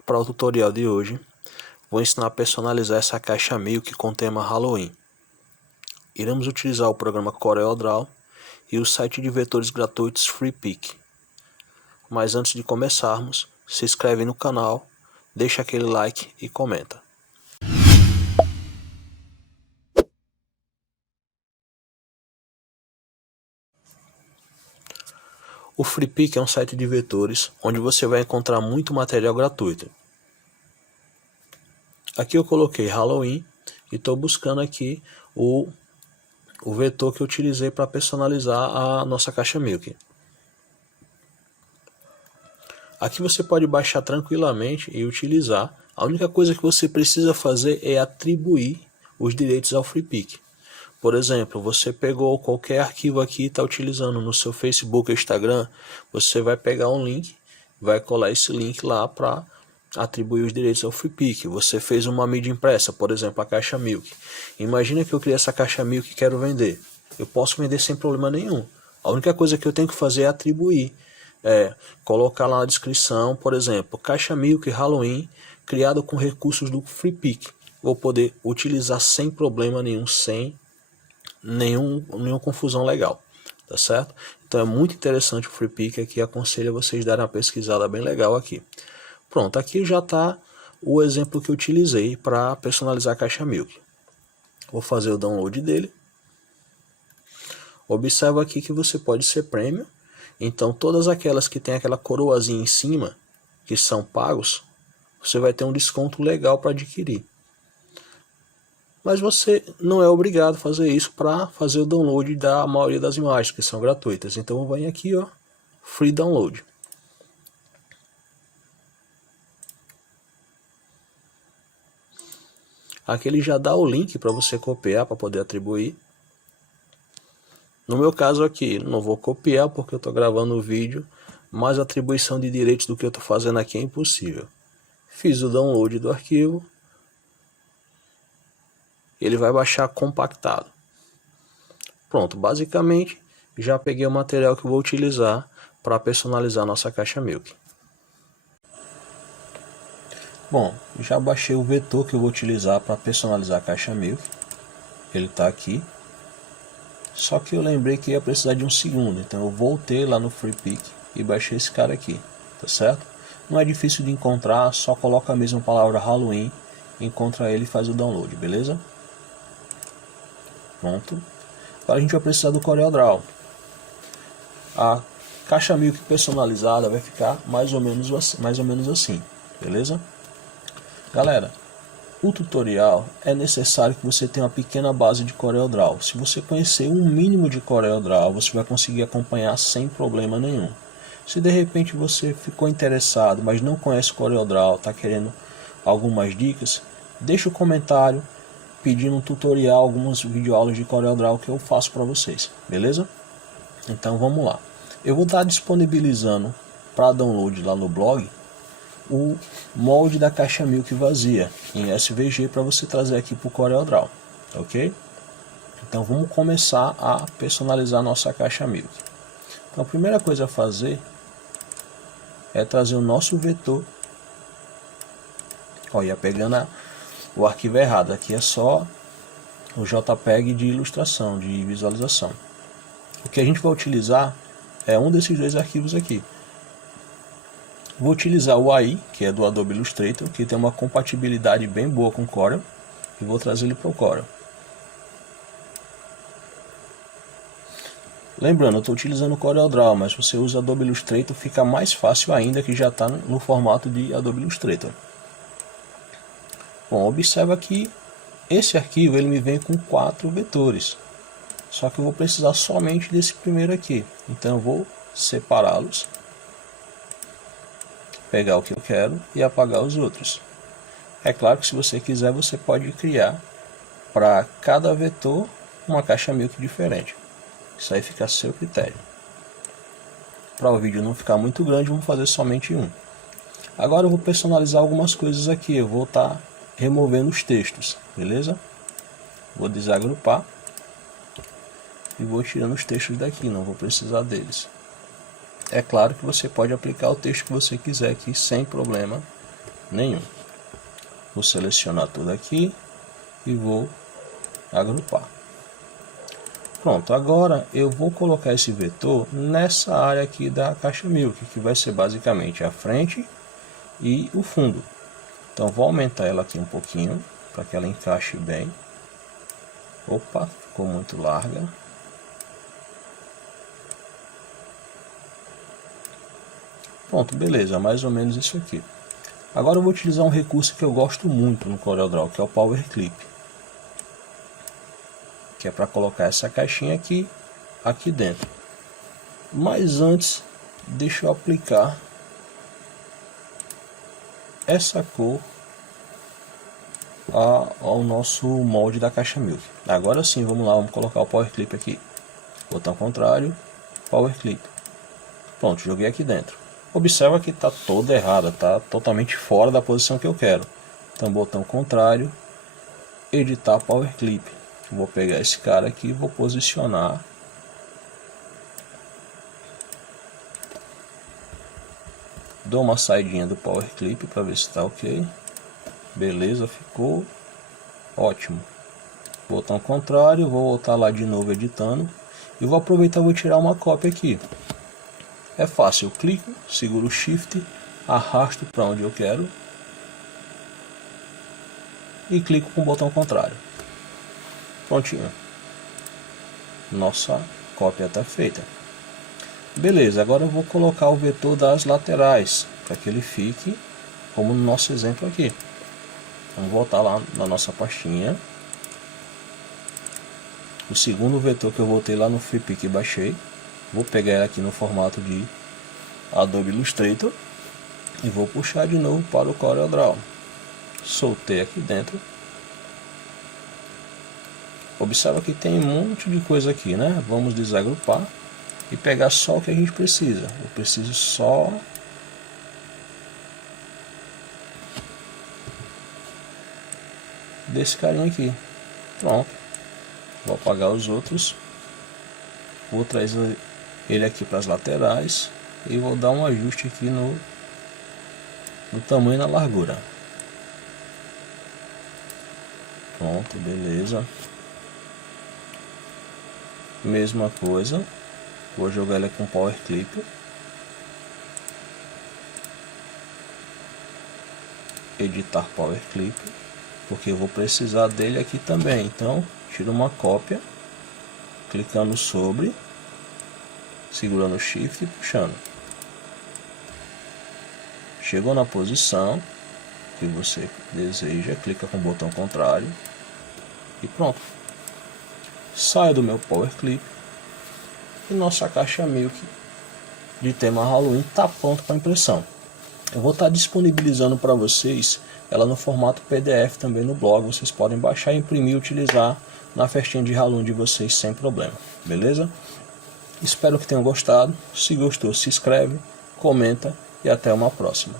Para o tutorial de hoje, vou ensinar a personalizar essa caixa Milk com tema Halloween. Iremos utilizar o programa CorelDRAW e o site de vetores gratuitos FreePic. Mas antes de começarmos, se inscreve no canal, deixa aquele like e comenta. O FreePic é um site de vetores onde você vai encontrar muito material gratuito. Aqui eu coloquei Halloween e estou buscando aqui o vetor que eu utilizei para personalizar a nossa caixa Milk. Aqui você pode baixar tranquilamente e utilizar. A única coisa que você precisa fazer é atribuir os direitos ao FreePic. Por exemplo, você pegou qualquer arquivo aqui e está utilizando no seu Facebook ou Instagram, você vai pegar um link, vai colar esse link lá para atribuir os direitos ao FreePic. Você fez uma mídia impressa, por exemplo, a caixa Milk. Imagina que eu criei essa caixa Milk e quero vender. Eu posso vender sem problema nenhum. A única coisa que eu tenho que fazer é atribuir. Colocar lá na descrição, por exemplo, caixa Milk Halloween, criado com recursos do FreePic. Vou poder utilizar sem problema nenhum, sem nenhuma confusão legal, tá certo? Então é muito interessante o FreePic aqui, aconselho vocês darem uma pesquisada bem legal aqui. Pronto, aqui já está o exemplo que eu utilizei para personalizar a caixa Milk. Vou fazer o download dele. Observa aqui que você pode ser premium, então todas aquelas que tem aquela coroazinha em cima, que são pagos, você vai ter um desconto legal para adquirir. Mas você não é obrigado a fazer isso para fazer o download da maioria das imagens, que são gratuitas. Então eu venho aqui, ó, Free Download. Aqui ele já dá o link para você copiar, para poder atribuir. No meu caso aqui, não vou copiar porque eu estou gravando o vídeo, mas a atribuição de direitos do que eu estou fazendo aqui é impossível. Fiz o download do arquivo. Ele vai baixar compactado. Pronto, basicamente já peguei o material que eu vou utilizar para personalizar nossa caixa Milk. Bom, já baixei o vetor que eu vou utilizar para personalizar a caixa Milk. Ele está aqui. Só que eu lembrei que ia precisar de um segundo, então eu voltei lá no FreePic e baixei esse cara aqui, tá certo? Não é difícil de encontrar, só coloca a mesma palavra Halloween, encontra ele e faz o download, beleza? Pronto. Agora a gente vai precisar do CorelDRAW. A caixa Milk personalizada vai ficar mais ou menos assim, beleza? Galera, o tutorial é necessário que você tenha uma pequena base de CorelDRAW. Se você conhecer um mínimo de CorelDRAW, você vai conseguir acompanhar sem problema nenhum. Se de repente você ficou interessado, mas não conhece CorelDRAW, está querendo algumas dicas, deixa o comentário pedindo um tutorial, algumas videoaulas de CorelDRAW que eu faço para vocês, beleza? Então vamos lá. Eu vou estar disponibilizando para download lá no blog o molde da caixa Milk vazia em SVG para você trazer aqui para o CorelDRAW, ok? Então vamos começar a personalizar nossa caixa Milk. Então a primeira coisa a fazer é trazer o nosso vetor. Olha, pegando o arquivo errado, aqui é só o JPEG de ilustração, de visualização. O que a gente vai utilizar é um desses dois arquivos aqui. Vou utilizar o AI, que é do Adobe Illustrator, que tem uma compatibilidade bem boa com o Corel, e vou trazer ele para o Corel. Lembrando, eu estou utilizando o CorelDRAW, mas se você usa Adobe Illustrator, fica mais fácil ainda, que já está no formato de Adobe Illustrator. Bom, observa que esse arquivo ele me vem com 4 vetores, só que eu vou precisar somente desse primeiro aqui, então eu vou separá-los, pegar o que eu quero e apagar os outros. É claro que se você quiser, você pode criar para cada vetor uma caixa Milk diferente, isso aí fica a seu critério. Para o vídeo não ficar muito grande, vamos fazer somente um. Agora eu vou personalizar algumas coisas aqui, eu vou estar removendo os textos, beleza? Vou desagrupar e vou tirando os textos daqui, não vou precisar deles. É claro que você pode aplicar o texto que você quiser aqui sem problema Nenhum. Vou selecionar tudo aqui e vou agrupar. Pronto, agora eu vou colocar esse vetor nessa área aqui da caixa Milk, que vai ser basicamente a frente e o fundo. Então vou aumentar ela aqui um pouquinho, para que ela encaixe bem. Opa, ficou muito larga. Pronto, beleza, mais ou menos isso aqui. Agora eu vou utilizar um recurso que eu gosto muito no CorelDRAW, que é o Power Clip. Que é para colocar essa caixinha aqui dentro. Mas antes, deixa eu aplicar essa cor ao nosso molde da caixa Milk. Agora sim, vamos lá, vamos colocar o Power Clip aqui. Botão contrário, Power Clip. Pronto, joguei aqui dentro. Observa que está toda errada, está totalmente fora da posição que eu quero. Então, botão contrário, editar Power Clip. Vou pegar esse cara aqui e vou posicionar. Dou uma saidinha do Power Clip para ver se está ok. Beleza, ficou ótimo. Botão contrário, vou voltar lá de novo editando. E vou aproveitar e vou tirar uma cópia aqui. É fácil, eu clico, seguro o Shift, arrasto para onde eu quero. E clico com o botão contrário. Prontinho. Nossa cópia está feita. Beleza, agora eu vou colocar o vetor das laterais, para que ele fique como no nosso exemplo aqui. Vamos voltar lá na nossa pastinha. O segundo vetor que eu voltei lá no FreePic e baixei. Vou pegar ele aqui no formato de Adobe Illustrator. E vou puxar de novo para o CorelDRAW. Soltei aqui dentro. Observa que tem um monte de coisa aqui, né? Vamos desagrupar e pegar só o que a gente precisa. Eu preciso só desse carinha aqui. Pronto. Vou apagar os outros. Vou trazer ele aqui para as laterais e vou dar um ajuste aqui no tamanho e na largura. Pronto, beleza. Mesma coisa, vou jogar ele com Power Clip. Editar Power Clip, porque eu vou precisar dele aqui também. Então, tiro uma cópia, clicando sobre, segurando o Shift e puxando. Chegou na posição que você deseja, clica com o botão contrário e pronto. Saio do meu Power Clip e nossa caixa Milk de tema Halloween está pronto para impressão. Eu vou estar disponibilizando para vocês ela no formato PDF também no blog. Vocês podem baixar, imprimir e utilizar na festinha de Halloween de vocês sem problema, beleza? Espero que tenham gostado. Se gostou, se inscreve, comenta e até uma próxima.